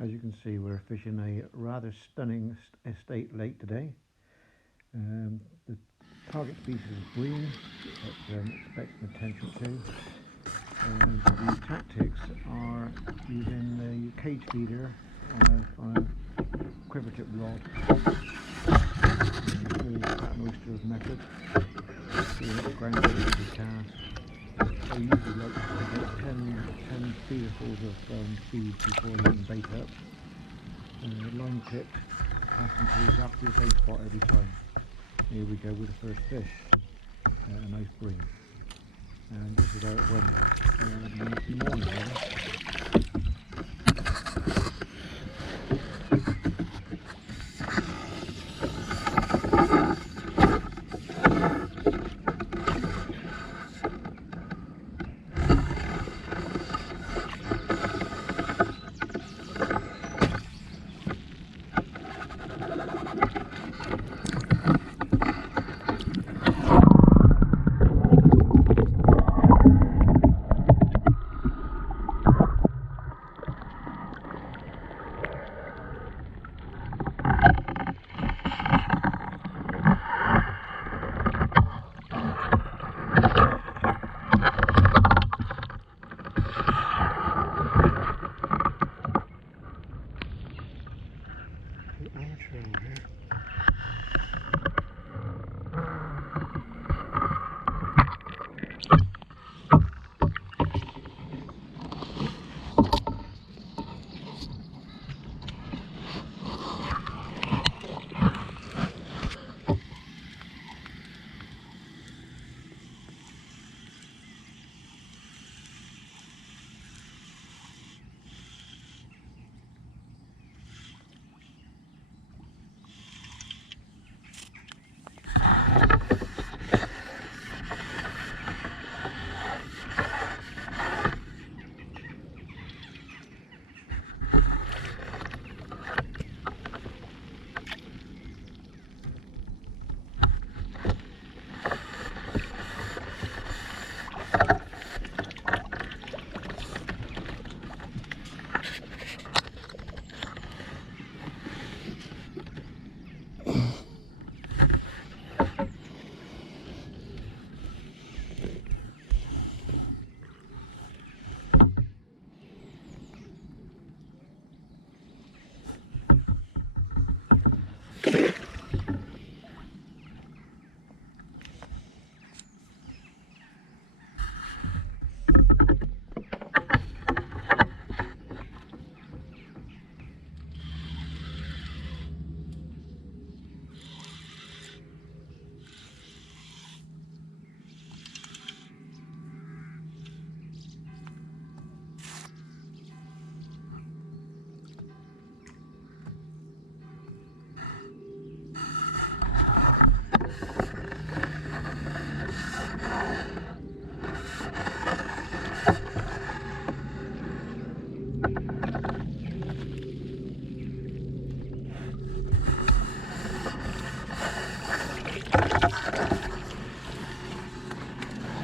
As you can see, we're fishing a rather stunning estate lake today. The target species is Bream, but expecting a tench or two. And the tactics are using the cage feeder on a quiver tip rod, all pattern oyster method. Doing it ground bait as a cast. I usually like to get 10 feederfuls of feed before letting bait up. Line clipped, casting to exactly the same spot every time. Here we go with the first fish, a nice bream. And this is how it went the morning really.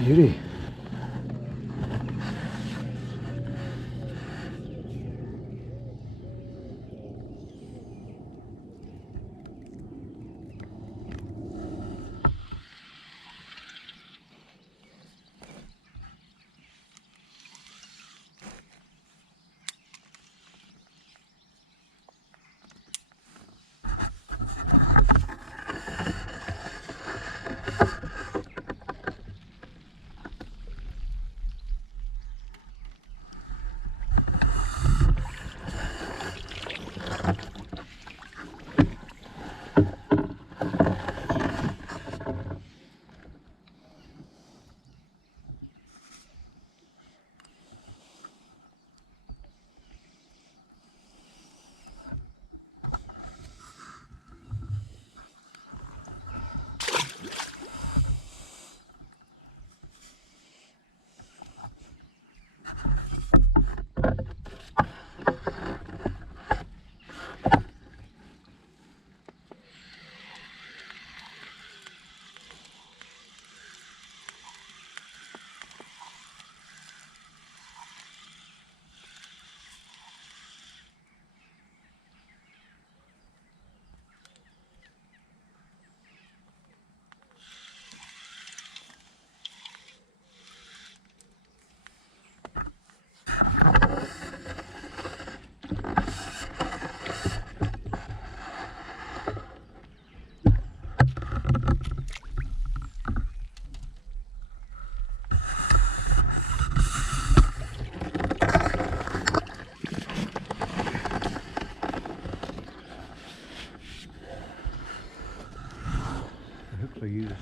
Beauty.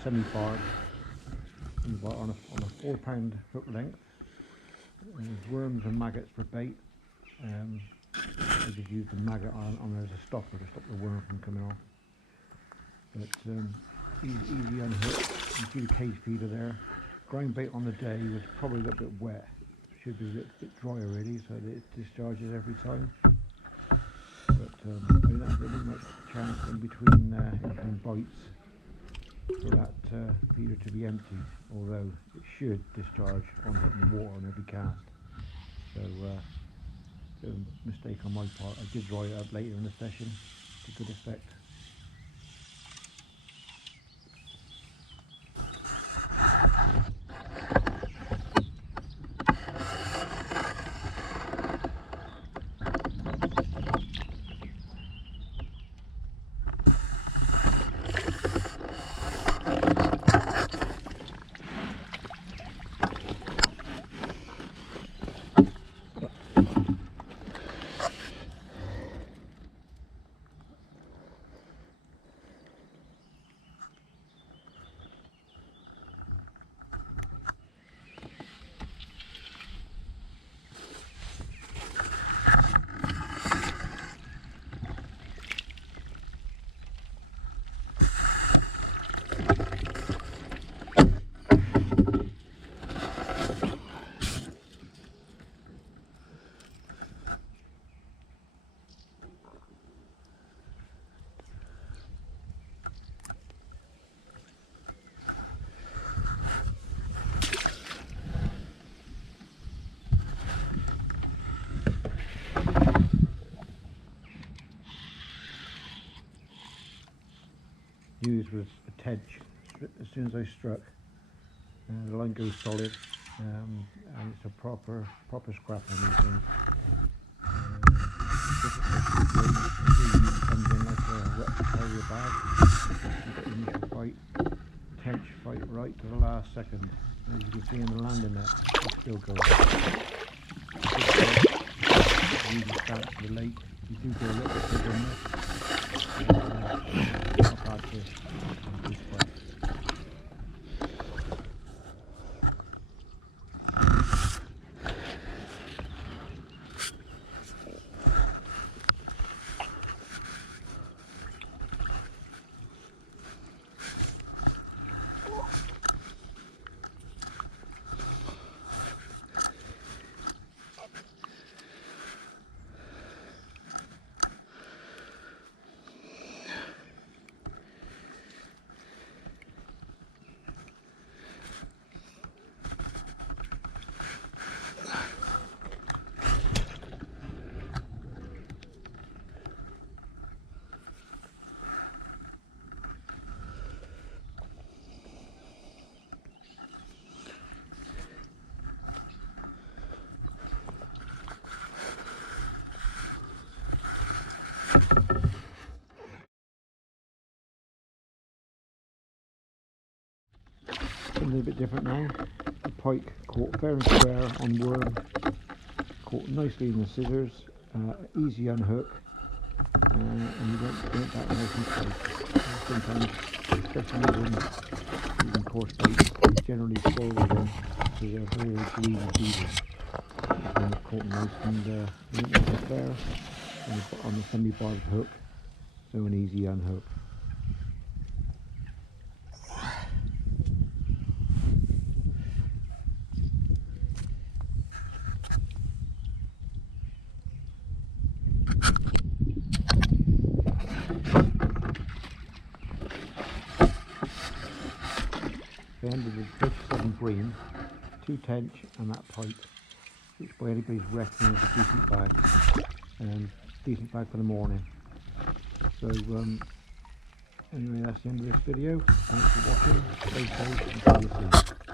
semi-barb on a 4-pound hook length. There's worms and maggots for bait. I just use the maggot on as a stopper to stop the worm from coming off. But easy unhook. You see the cage feeder there. Grind bait on the day was probably a little bit wet. Should be a little bit drier really, so that it discharges every time. But I mean, there wasn't much chance in between bites for that feeder to be emptied, although it should discharge on hitting the water on every cast. So a mistake on my part. I did dry it up later in the session to good effect. Used was a tench. As soon as I struck, the line goes solid, and it's a proper scrap on these things. Comes in like a wet carrier bag. You've got the initial fight, tench fight right to the last second. As you can see in the landing net, it's still going. Usually starts to the lake. You do go a little bit bigger in this. Not bad fish. Good spot. A little bit different now. The pike caught fair and square on worm, caught nicely in the scissors, easy unhook, and you went that nice and tight. Sometimes, especially using coarse bait, generally spoil them, so they're very easy feeders. And it's caught nice and nice and fair on the semi-barbed hook, so an easy unhook. The end of the 57 Bream, 2 tench and that pike, which by anybody's reckoning is a decent bag for the morning. So anyway, that's the end of this video. Thanks for watching, stay safe and see you soon.